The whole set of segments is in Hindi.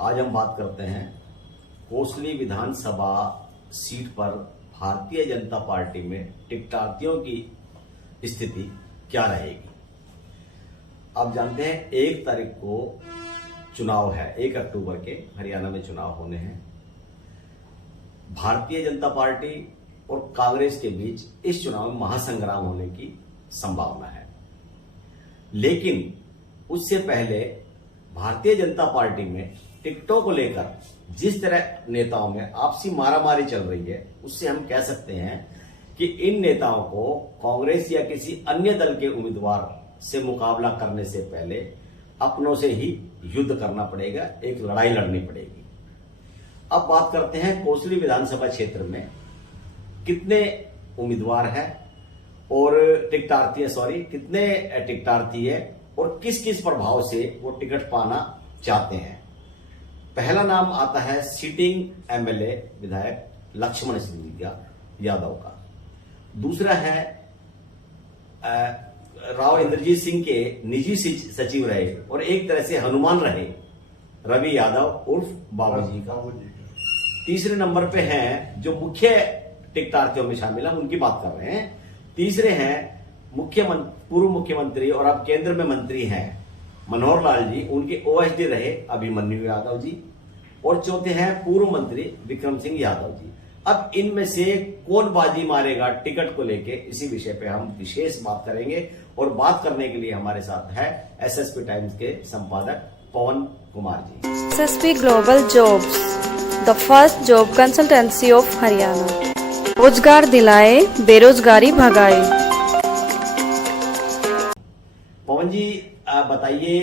आज हम बात करते हैं कोसली विधानसभा सीट पर भारतीय जनता पार्टी में टिकटार्थियों की स्थिति क्या रहेगी। आप जानते हैं 1 तारीख को चुनाव है, 1 अक्टूबर के हरियाणा में चुनाव होने हैं। भारतीय जनता पार्टी और कांग्रेस के बीच इस चुनाव में महासंग्राम होने की संभावना है, लेकिन उससे पहले भारतीय जनता पार्टी में टिकटों को लेकर जिस तरह नेताओं में आपसी मारामारी चल रही है, उससे हम कह सकते हैं कि इन नेताओं को कांग्रेस या किसी अन्य दल के उम्मीदवार से मुकाबला करने से पहले अपनों से ही युद्ध करना पड़ेगा, एक लड़ाई लड़नी पड़ेगी। अब बात करते हैं कोसली विधानसभा क्षेत्र में कितने उम्मीदवार हैं और कितने टिकटार्थी है और किस किस प्रभाव से वो टिकट पाना चाहते हैं। पहला नाम आता है सिटिंग एमएलए विधायक लक्ष्मण सिंह यादव का। दूसरा है राव इंद्रजीत सिंह के निजी सचिव रहे और एक तरह से हनुमान रहे रवि यादव उर्फ बाबूजी का। तीसरे नंबर पे हैं जो मुख्य टिकटार्थियों में शामिल हैं, उनकी बात कर रहे हैं। तीसरे हैं पूर्व मुख्यमंत्री और अब केंद्र में मंत्री हैं मनोहर लाल जी, उनके ओएसडी रहे अभिमन्यु यादव जी। और चौथे हैं पूर्व मंत्री विक्रम सिंह यादव जी। अब इनमें से कौन बाजी मारेगा टिकट को लेके, इसी विषय पे हम विशेष बात करेंगे। और बात करने के लिए हमारे साथ है एसएसपी टाइम्स के संपादक Pawan Kumar ji. SSP Global Jobs, the first job consultancy of Haryana. रोजगार दिलाए, बेरोजगारी भगाए। पवन जी बताइए,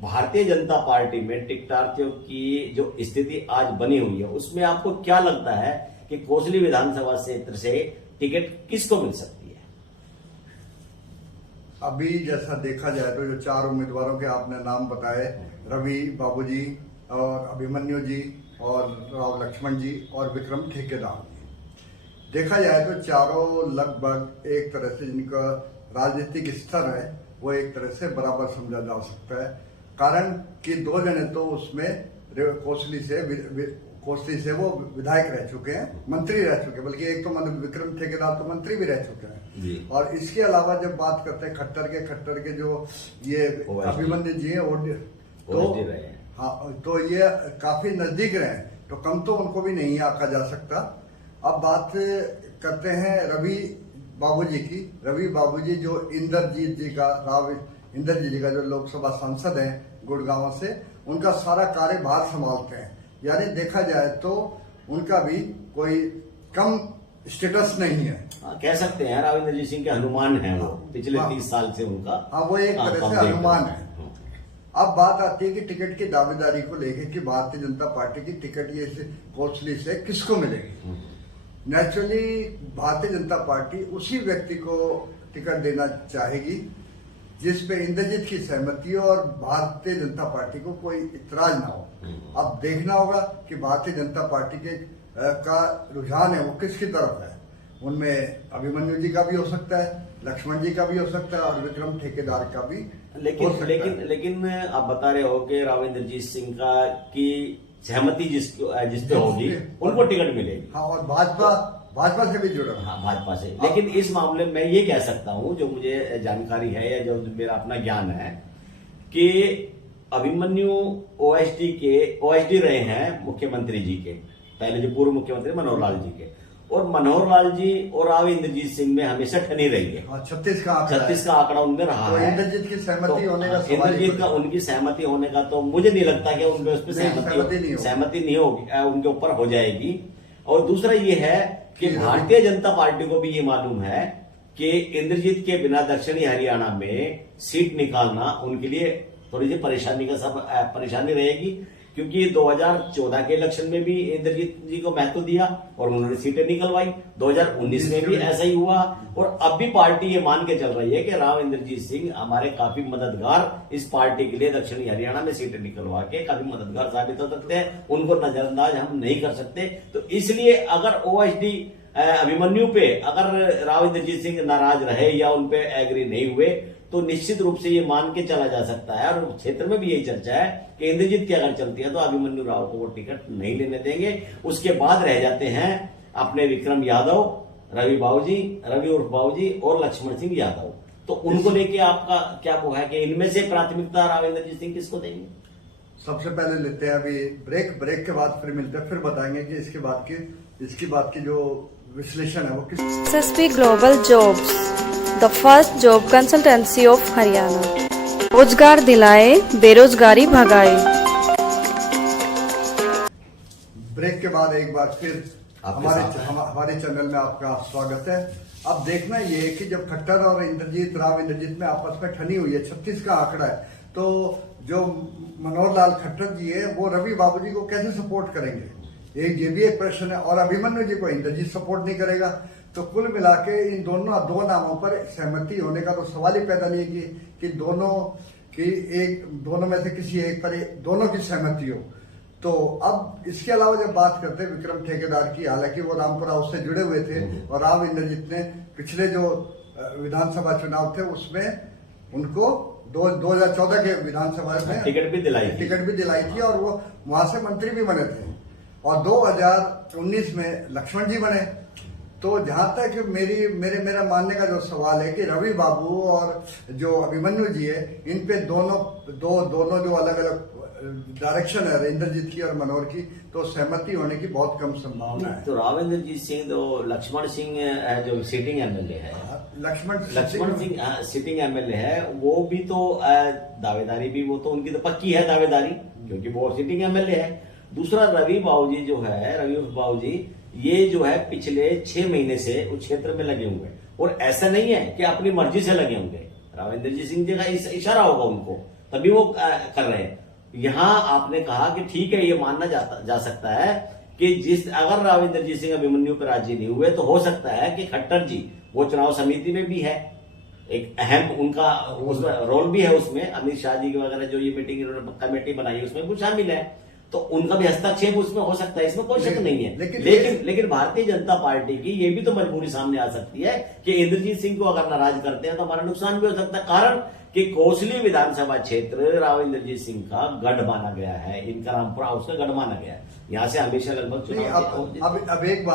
भारतीय जनता पार्टी में टिकटार्थियों की जो स्थिति आज बनी हुई है, उसमें आपको क्या लगता है कि कोसली विधानसभा क्षेत्र से टिकट किसको मिल सकती है? अभी जैसा देखा जाए तो जो 4 उम्मीदवारों के आपने नाम बताए, रवि बाबूजी और अभिमन्यु जी और राव लक्ष्मण जी और विक्रम ठेकेदार जी, देखा जाए तो चारों लगभग एक तरह से जिनका राजनीतिक स्तर है वो एक तरह से बराबर समझा जा सकता है। कारण कि 2 जने तो उसमें कोसली से वो विधायक रह चुके हैं, मंत्री रह चुके हैं, बल्कि एक तो विक्रम ठेकेदार तो मंत्री भी रह चुके हैं जी। और इसके अलावा जब बात करते हैं खट्टर के जो ये अभिमन्यु जी है तो ये काफी नजदीक रहे, तो कम तो उनको भी नहीं आका जा सकता। अब बात करते हैं रवि बाबूजी की। रवि बाबूजी जो इंद्रजीत जी का जो लोकसभा सांसद हैं गुड़गांव से, उनका सारा कार्यभार संभालते हैं। यानी देखा जाए तो उनका भी कोई कम स्टेटस नहीं है। कह सकते हैं राव इंद्रजीत सिंह के हनुमान हैं वो, पिछले 30 साल से उनका वो एक तरह से हनुमान है। अब बात आती है कि टिकट की दावेदारी को लेकर कि भारतीय जनता पार्टी की टिकट ये कोसली से किसको मिलेगी। नेचुरली भारतीय जनता पार्टी उसी व्यक्ति को टिकट देना चाहेगी जिस पे इंद्रजीत की सहमति हो और भारतीय जनता पार्टी को कोई इतराज ना हो। अब देखना होगा कि भारतीय जनता पार्टी का रुझान है वो किसकी तरफ है। उनमें अभिमन्यु जी का भी हो सकता है, लक्ष्मण जी का भी हो सकता है और विक्रम ठेकेदार का भी लेकिन आप बता रहे हो कि राव इंद्रजीत सिंह की सहमति जिसपे होगी उनको टिकट मिलेगी। हाँ, और भाजपा से भी जुड़ा। हाँ, भाजपा से। लेकिन इस मामले में ये कह सकता हूं, जो मुझे जानकारी है या जो मेरा अपना ज्ञान है, कि अभिमन्यु ओएसडी रहे हैं मुख्यमंत्री जी के, पहले जो पूर्व मुख्यमंत्री मनोहर लाल जी के, और मनोहर लाल जी और राव इंद्रजीत सिंह में हमेशा ठनी रही है। 36 का आंकड़ा उनमें रहा तो है। इंद्रजीत की सहमति होने का उनकी सहमति होने का तो मुझे नहीं लगता कि उनपे उस पर सहमति नहीं होगी, उनके ऊपर हो जाएगी। और दूसरा ये है कि भारतीय जनता पार्टी को भी ये मालूम है कि इंद्रजीत के बिना दक्षिणी हरियाणा में सीट निकालना उनके लिए थोड़ी सी परेशानी रहेगी, क्योंकि 2014 के इलेक्शन में भी इंद्रजीत जी को महत्व दिया और उन्होंने सीटें निकलवाई। 2019 में भी ऐसा ही हुआ और अब भी पार्टी ये मान के चल रही है कि राव इंद्रजीत सिंह हमारे काफी मददगार, इस पार्टी के लिए दक्षिणी हरियाणा में सीटें निकलवा के काफी मददगार साबित हो सकते हैं, उनको नजरअंदाज हम नहीं कर सकते। तो इसलिए अगर ओएसडी अभिमन्यु पे अगर राव इंद्रजीत सिंह नाराज रहे या उनपे एग्री नहीं हुए तो निश्चित रूप से ये मान के चला जा सकता है, और क्षेत्र में भी यही चर्चा है कि इंद्रजीत की अगर चलती है तो अभिमन्यु राव को वो टिकट नहीं लेने देंगे। उसके बाद रह जाते हैं अपने विक्रम यादव, रवि उर्फ बाबूजी और लक्ष्मण सिंह यादव। तो उनको लेके आपका क्या वो है कि इनमें से प्राथमिकता राव इंद्रजीत सिंह किसको देंगे? सबसे पहले लेते हैं अभी ब्रेक के बाद फिर मिलते हैं, फिर बताएंगे कि इसकी बात की जो विश्लेषण है वो किस। SSP Global Jobs, the first job consultancy of Haryana. रोजगार दिलाए, बेरोजगारी भगाए। ब्रेक के बाद एक बार फिर हमारे चैनल में आपका स्वागत है। अब देखना ये है कि जब खट्टर और राव इंद्रजीत में आपस में ठनी हुई है, 36 का आंकड़ा है, तो जो मनोहर लाल खट्टर जी है वो रवि बाबूजी को कैसे सपोर्ट करेंगे, ये भी एक प्रश्न है। और अभिमन्यु जी को इंद्रजीत सपोर्ट नहीं करेगा, तो कुल मिला के इन दो नामों पर सहमति होने का तो सवाल ही पैदा नहीं है कि दोनों में से किसी एक पर दोनों की सहमति हो। तो अब इसके अलावा जब बात करते हैं विक्रम ठेकेदार की, हालांकि वो रामपुरा उससे जुड़े हुए थे और राव इंद्रजीत ने पिछले जो विधानसभा चुनाव थे उसमें उनको 2014 के विधानसभा में टिकट भी दिलाई थी और वो वहां से मंत्री भी बने थे, और 2019 में लक्ष्मण जी बने। तो जहां तक मेरा मानने का जो सवाल है कि रवि बाबू और जो अभिमन्यु जी है, इन पे दोनों जो अलग अलग डायरेक्शन है इंद्रजीत की और मनोहर की, तो सहमति होने की बहुत कम संभावना है। तो राव इंद्रजीत सिंह, तो लक्ष्मण सिंह जो सिटिंग एमएलए है, लक्ष्मण सिंह सिटिंग एमएलए है, वो भी तो दावेदारी भी वो तो उनकी तो पक्की है दावेदारी, क्योंकि वो सिटिंग एमएलए है। दूसरा रवि बाबूजी ये जो है पिछले 6 महीने से उस क्षेत्र में लगे हुए हैं, और ऐसा नहीं है कि अपनी मर्जी से लगे होंगे। राव इंद्रजीत सिंह जी का इशारा होगा उनको, तभी वो कर रहे हैं। यहां आपने कहा कि ठीक है, ये मानना जा सकता है कि अगर राव इंद्रजीत सिंह अभिमन्यु पर राजी नहीं हुए तो हो सकता है कि खट्टर जी वो चुनाव समिति में भी है, एक अहम उनका उसमें रोल भी है, उसमें अमित शाह जी वगैरह जो ये मीटिंग कमेटी बनाई उसमें कुछ शामिल है, तो उनका भी हस्तक्षेप उसमें हो सकता है, इसमें कोई शक नहीं है। लेकिन भारतीय जनता पार्टी की ये भी तो मजबूरी सामने आ सकती है कि इंद्रजीत सिंह को अगर नाराज करते हैं तो हमारा नुकसान भी हो सकता है। कारण कि कोसली विधानसभा क्षेत्र राव इंद्रजीत सिंह का गढ़ माना गया है, इनका रामपुरा उसका गढ़ माना गया है, यहाँ से हमेशा लगभग चुनाव। अब एक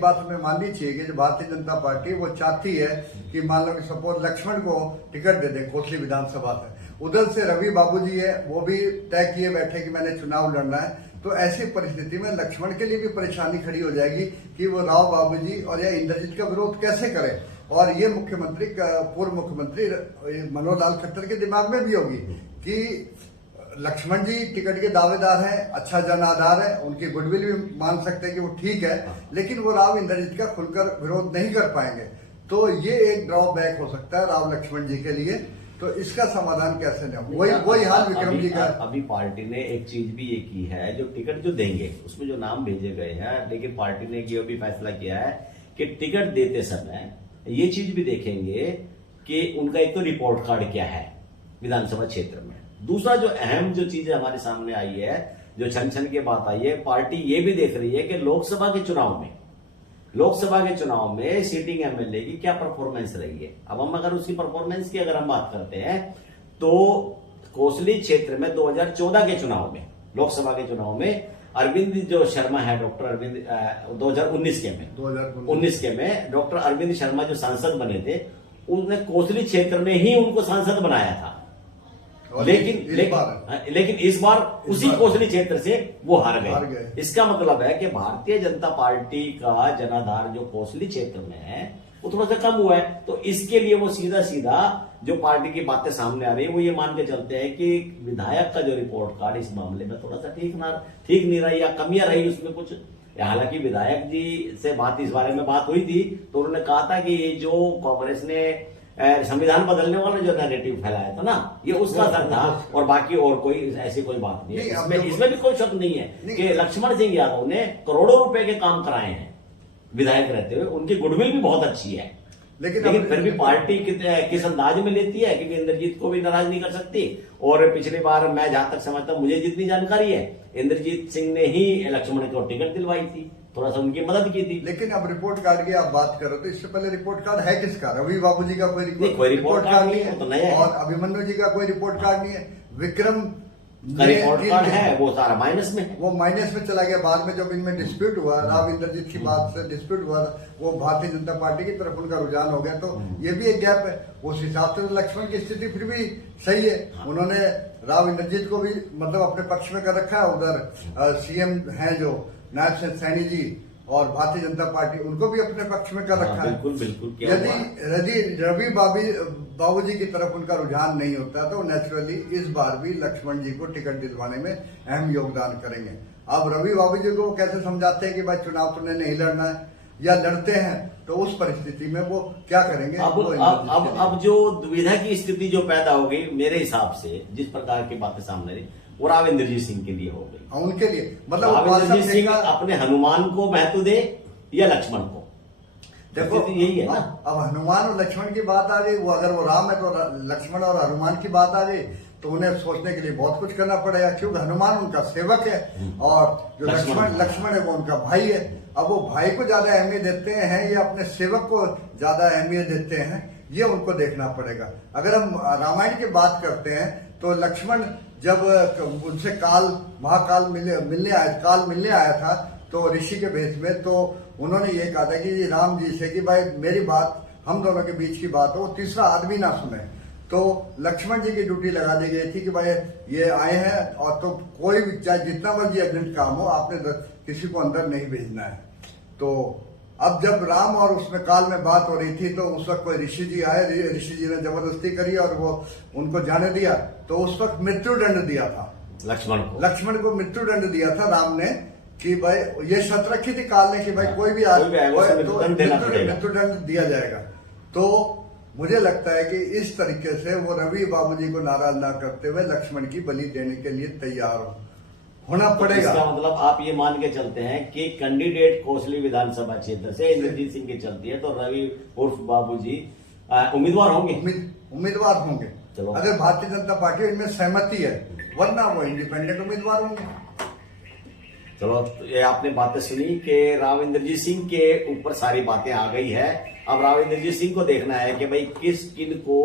बात हमें माननी चाहिए कि जो भारतीय जनता पार्टी वो चाहती है कि मान लो कि सपोज लक्ष्मण को टिकट दे दे कोसली विधानसभा से, उधर से रवि बाबूजी है वो भी तय किए बैठे कि मैंने चुनाव लड़ना है, तो ऐसी परिस्थिति में लक्ष्मण के लिए भी परेशानी खड़ी हो जाएगी कि वो राव बाबूजी और या इंद्रजीत का विरोध कैसे करे। और ये पूर्व मुख्यमंत्री मनोहर लाल खट्टर के दिमाग में भी होगी कि लक्ष्मण जी टिकट के दावेदार हैं, अच्छा जन आधार है, उनकी गुडविल भी मान सकते हैं कि वो ठीक है, लेकिन वो राव इंद्रजीत का खुलकर विरोध नहीं कर पाएंगे। तो ये एक ड्रॉबैक हो सकता है राव लक्ष्मण जी के लिए। तो इसका समाधान कैसे नहीं, वही हाल विक्रम जी का। अभी पार्टी ने एक चीज भी ये की है, जो टिकट जो देंगे उसमें जो नाम भेजे गए हैं, लेकिन पार्टी ने ये भी फैसला किया है कि टिकट देते समय ये चीज भी देखेंगे कि उनका एक तो रिपोर्ट कार्ड क्या है विधानसभा क्षेत्र में। दूसरा जो अहम जो चीज हमारे सामने आई है, जो छन की बात आई है, पार्टी ये भी देख रही है कि लोकसभा के चुनाव में सीटिंग एमएलए की क्या परफॉर्मेंस रही है। अब हम अगर उसकी परफॉर्मेंस की अगर हम बात करते हैं तो कोसली क्षेत्र में 2014 के चुनाव में, लोकसभा के चुनाव में अरविंद जो शर्मा है, डॉक्टर अरविंद 2019 के में डॉक्टर अरविंद शर्मा जो सांसद बने थे, उन्होंने कोसली क्षेत्र में ही उनको सांसद बनाया था। लेकिन इस बार उसी कोसली क्षेत्र से वो हार गए। इसका मतलब है कि भारतीय जनता पार्टी का जनाधार जो कोसली क्षेत्र में है वो थोड़ा सा कम हुआ है। तो इसके लिए वो सीधा जो पार्टी की बातें सामने आ रही है वो ये मान के चलते हैं कि विधायक का जो रिपोर्ट कार्ड इस मामले में थोड़ा सा ठीक नहीं रही या कमियां रही उसमें कुछ। हालांकि विधायक जी से इस बारे में बात हुई थी तो उन्होंने कहा था कि ये जो कांग्रेस ने संविधान बदलने वाला जो नैरेटिव फैलाया था ना, ये उसका असर था, और बाकी और कोई ऐसी कोई बात नहीं है। इसमें भी कोई शक नहीं है कि लक्ष्मण सिंह यादव ने करोड़ों रुपए के काम कराए हैं विधायक रहते हुए, उनकी गुडविल भी बहुत अच्छी है। लेकिन फिर भी पार्टी किस अंदाज में लेती है कि इंद्रजीत को भी नाराज नहीं कर सकती। और पिछली बार मैं जहां तक समझता हूं, मुझे जितनी जानकारी है, इंद्रजीत सिंह ने ही लक्ष्मण को टिकट दिलवाई थी थोड़ा सा उनकी मदद की थी। लेकिन अब रिपोर्ट कार्ड की आप बात करो तो इससे पहले रिपोर्ट कार्ड है किसका? रवि बाबू जी का कोई रिपोर्ट कार्ड नहीं है, तो नया है। और अभिमन्यु जी का कोई रिपोर्ट कार्ड नहीं है। विक्रम का रिपोर्ट कार्ड है, वो सारा माइनस में है। वो माइनस में चला गया। बाद में जब इनमें डिस्प्यूट हुआ, राव इंद्रजीत की बात से डिस्प्यूट हुआ, वो भारतीय जनता पार्टी की तरफ उनका रुझान हो गया, तो ये भी एक गैप है। उस हिसाब से लक्ष्मण की स्थिति फिर भी सही है। उन्होंने राव इंद्रजीत को भी मतलब अपने पक्ष में कर रखा है। उधर सीएम हैं जो नायब सिंह सैनी जी और भारतीय जनता पार्टी, उनको भी अपने पक्ष में कर रखा है। बिल्कुल बिल्कुल। यदि रवि बाबूजी की तरफ उनका रुझान नहीं होता तो नेचुरली इस बार भी लक्ष्मण जी को टिकट दिलवाने में अहम योगदान करेंगे। अब रवि बाबूजी को कैसे समझाते हैं कि भाई चुनाव तुमने नहीं लड़ना है, या लड़ते हैं तो उस परिस्थिति में वो क्या करेंगे? अब जो दुविधा की स्थिति जो पैदा हो गई, मेरे हिसाब से जिस प्रकार की बातें सामने रही, वो राव इंद्रजीत सिंह के लिए हो गई। उनके लिए मतलब राव इंद्रजीत सिंह अपने हनुमान को महत्व दे या लक्ष्मण को? देखो यही है ना। अब हनुमान और लक्ष्मण की बात आ गई, वो अगर वो राम है तो लक्ष्मण और हनुमान की बात आ गई, तो उन्हें सोचने के लिए बहुत कुछ करना पड़ेगा, क्योंकि हनुमान उनका सेवक है और जो लक्ष्मण है वो उनका भाई है। अब वो भाई को ज्यादा अहमियत देते हैं या अपने सेवक को ज्यादा अहमियत देते हैं, ये उनको देखना पड़ेगा। अगर हम रामायण की बात करते हैं तो लक्ष्मण जब उनसे महाकाल मिलने आया था तो ऋषि के भेष में, तो उन्होंने ये कहा था कि राम जी से कि भाई मेरी बात, हम दोनों के बीच की बात हो, तीसरा आदमी ना सुने। तो लक्ष्मण जी की ड्यूटी लगा दी गई थी कि भाई ये आए हैं और तो कोई भी चाहे जितना मर्जी अर्जेंट काम हो, आपने किसी को अंदर नहीं भेजना है। तो अब जब राम और उसमें काल में बात हो रही थी तो उस वक्त कोई ऋषि जी आए, ऋषि जी ने जबरदस्ती करी और वो उनको जाने दिया, तो उस वक्त मृत्युदंड दिया था लक्ष्मण को मृत्युदंड दिया था राम ने, कि भाई ये शर्त रखी थी काल ने कि भाई कोई भी मृत्युदंड दिया जाएगा। तो मुझे लगता है कि इस तरीके से वो रवि बाबूजी को नाराज ना करते हुए लक्ष्मण की बलि देने के लिए तैयार होना पड़ेगा। इसका मतलब आप ये मान के चलते हैं कि कैंडिडेट कोसली विधानसभा क्षेत्र से इंद्रजीत सिंह की चलती है, तो रवि उर्फ बाबूजी उम्मीदवार होंगे। चलो, अगर भारतीय जनता पार्टी इनमें सहमति है, वरना वो इंडिपेंडेंट उम्मीदवार होंगे। चलो, तो ये आपने बातें सुनी कि राव इंद्रजीत सिंह के ऊपर सारी बातें आ गई है। अब राव इंद्रजीत सिंह को देखना है कि भाई किन को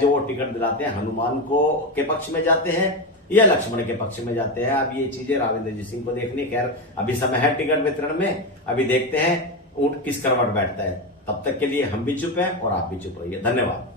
जो वो टिकट दिलाते हैं, हनुमान को के पक्ष में जाते हैं या लक्ष्मण के पक्ष में जाते हैं। अब ये चीजें राव इंद्रजीत सिंह को देखनी। खैर अभी समय है टिकट वितरण में, अभी देखते हैं ऊंट किस करवट बैठता है। तब तक के लिए हम भी चुप हैं और आप भी चुप रहिए। धन्यवाद।